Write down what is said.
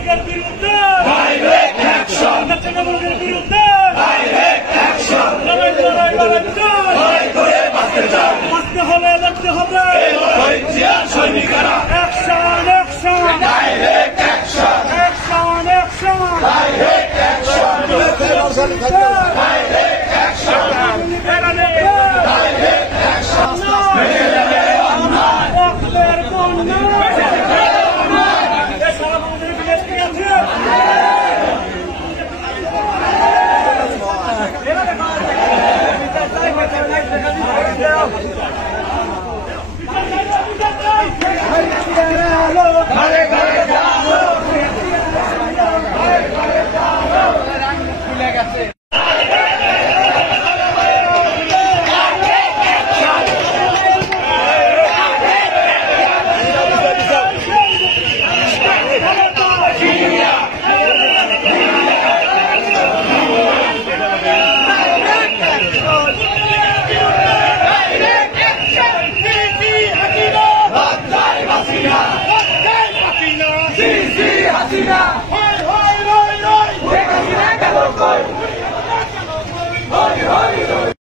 লীগের বিরুদ্ধে direct action, তৃণমূলের বিরুদ্ধে ডাইরেক্ট অ্যাকশন, লড়াই করে বাঁচতে চাই, বাঁচতে হবে লড়তে হবে জিয়ার সৈনিকেরা action action direct action, action action direct action, direct action, direct action, মেনে নেবে অন্যায়, রক্তের বন্যা সারা বাংলাদেশ বিদেশে আছে ঘরে ঘরে যাও, খুলে গেছে। হাসিনা